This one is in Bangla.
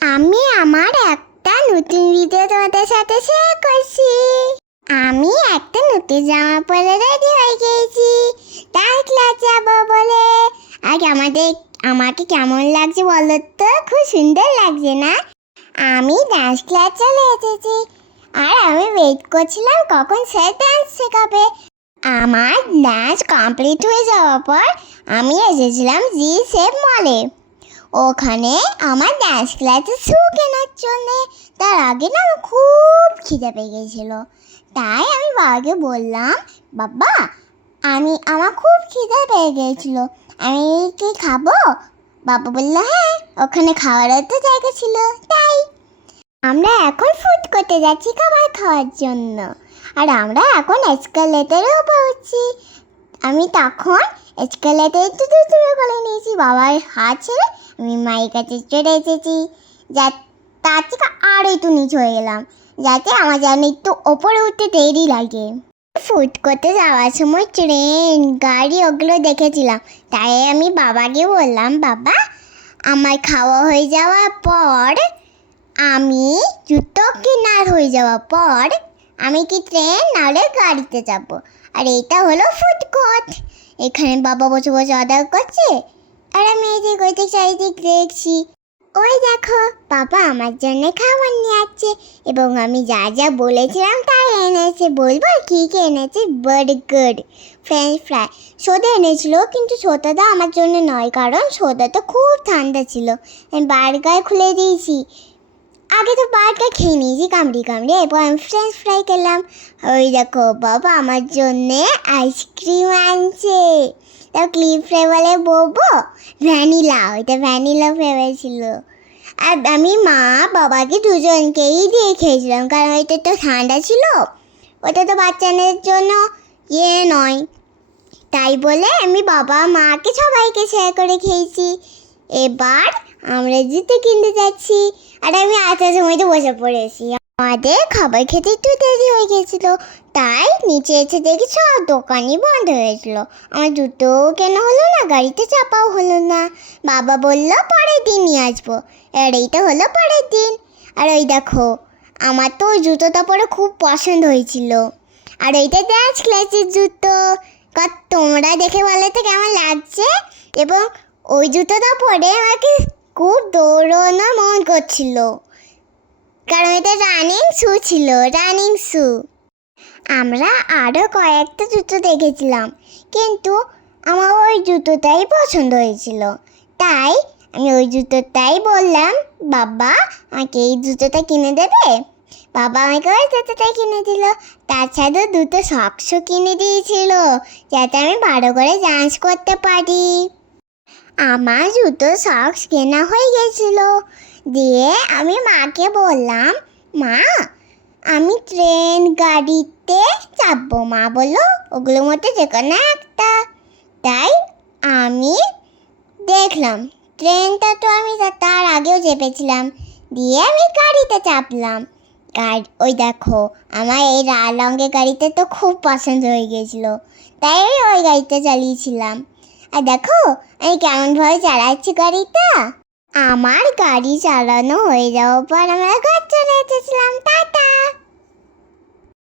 আমি আমার একটা নতুন ভিডিও তোমাদের সাথে শেয়ার করছি। আমি একটা নতুন জামা পরে রেডি হয়ে গেছি ডান্স ক্লাস যাবো বলে। আর আমাকে কেমন লাগছে বলো তো? খুব সুন্দর লাগছে না? আমি ডান্স ক্লাস চলে এসেছি আর আমি ওয়েট করছিলাম কখন স্যার ডান্স শেখাবে। আমার ডান্স কমপ্লিট হয়ে যাওয়ার পর আমি এসেছিলাম জি শেপ মলে। ওখানে আমার ডান্স ক্লাসে শু কেনার জন্যে। তার আগে না আমার খুব খিদে পেয়ে গেছিলো, তাই আমি বাবাকে বললাম, বাবা আমার খুব খিদে পেয়ে গেছিলো, আমি কি খাবো? বাবা বললো হ্যাঁ, ওখানে খাওয়ারও তো জায়গা ছিল। তাই আমরা এখন ফুড করতে যাচ্ছি খাবার খাওয়ার জন্য। আর আমরা এখন এসকালেটারেও পৌঁছি। আমি তখন এসকালেটার একটু দূরে করে নিয়েছি, বাবার হাত ছেড়ে আমি মায়ের কাছে চলে এসেছি। তার থেকে আরও একটু নিচু হয়ে গেলাম, যাতে আমার যেন একটু ওপরে উঠতে দেরি লাগে। ফুড করতে যাওয়ার সময় ট্রেন গাড়ি ওগুলো দেখেছিলাম, তাই আমি বাবাকে বললাম, বাবা আমার খাওয়া হয়ে যাওয়ার পর আমি জুতো কেনার হয়ে যাওয়ার পর আমি কি ট্রেন নাহলে গাড়িতে যাব। আর এটা হলো ফুড কোর্ট। এখানে বাবা বসে বসে অর্ডার করছে আর আমি এদিক ওইদিক চারিদিক দেখছি। ওই দেখো, বাবা আমার জন্য খাবার নিয়ে আসছে এবং আমি যা যা বলেছিলাম তাই এনেছে। বলবো কী কী এনেছে? বার্গার, ফ্রেঞ্চ ফ্রাই, সোডা এনেছিল, কিন্তু সোডাটা আমার জন্য নয়, কারণ সোডাটা খুব ঠান্ডা ছিল। আমি বার্গার খুলে দিয়েছি, আগে তো বার্গার খেয়ে নিয়েছি কামড়ি এরপর আমি ফ্রেঞ্চ ফ্রাই খেলাম। ওই দেখো, বাবা আমার জন্যে আইসক্রিম আনছে, তাও কি ফ্লেভারে বলবো? ভ্যানিলা, ওইটা ভ্যানিলা ফ্লেভার ছিল। আর আমি মা বাবাকে দুজনকেই দিয়ে খেয়েছিলাম, কারণ ওইটা তো ঠান্ডা ছিল, ওটা তো বাচ্চাদের জন্য নয়, তাই বলে আমি বাবা মাকে সবাইকে শেয়ার করে খেয়েছি। এবার আমরা জুতো কিনতে যাচ্ছি আর আমি আসার সময় তো বসে পড়েছি। আমাদের খাবার খেতে একটু দেরি হয়ে গেছিল, তাই নিচে এসে দেখি সব দোকানই বন্ধ হয়েছিল। আমার জুতোও কেনা হলো না, গাড়িতে চাপাও হলো না। বাবা বললো পরের দিন নিয়ে আসবো, আর এইটা হলো পরের দিন। আর ওই দেখো, আমার তো ওই জুতোটা পরে খুব পছন্দ হয়েছিল। আর এইটা ডান্স ক্লাসের জুতো। তোমরা দেখে বলো তো কেমন লাগছে? এবং ওই জুতোটা পরে আমাকে খুব দৌড়ানোর মন করছিল, কারণ এটা রানিং শু ছিল, রানিং শু। আমরা আরও কয়েকটা জুতো দেখেছিলাম, কিন্তু আমার ওই জুতোটাই পছন্দ হয়েছিল, তাই আমি ওই জুতোটাই বললাম, বাবা আমাকে এই জুতোটা কিনে দেবে? বাবা আমাকে ওই জুতোটাই কিনে দিল। তাছাড়াও দুটো সক্সও কিনে দিয়েছিল, যাতে আমি ভালো করে ডান্স করতে পারি। আমার জুতো সক্স কেনা হয়ে গেছিল, দিয়ে আমি মাকে বললাম, মা আমি ট্রেন গাড়িতে চাপবো। মা বললো ওগুলোর মধ্যে যে কোনো একটা। তাই আমি দেখলাম ট্রেনটা তো আমি তার আগেও চেপেছিলাম, দিয়ে আমি গাড়িতে চাপলাম। ওই দেখো, আমার এই লাল রঙের গাড়িতে তো খুব পছন্দ হয়ে গেছিলো, তাই ওই গাড়িতে চালিয়েছিলাম। আর দেখো আমি কেমনভাবে চালাচ্ছি গাড়িটা। আমার গাড়ি চালানো হয়ে যাওয়ার পর আমরা ঘর চলে এসেছিলাম। টাটা।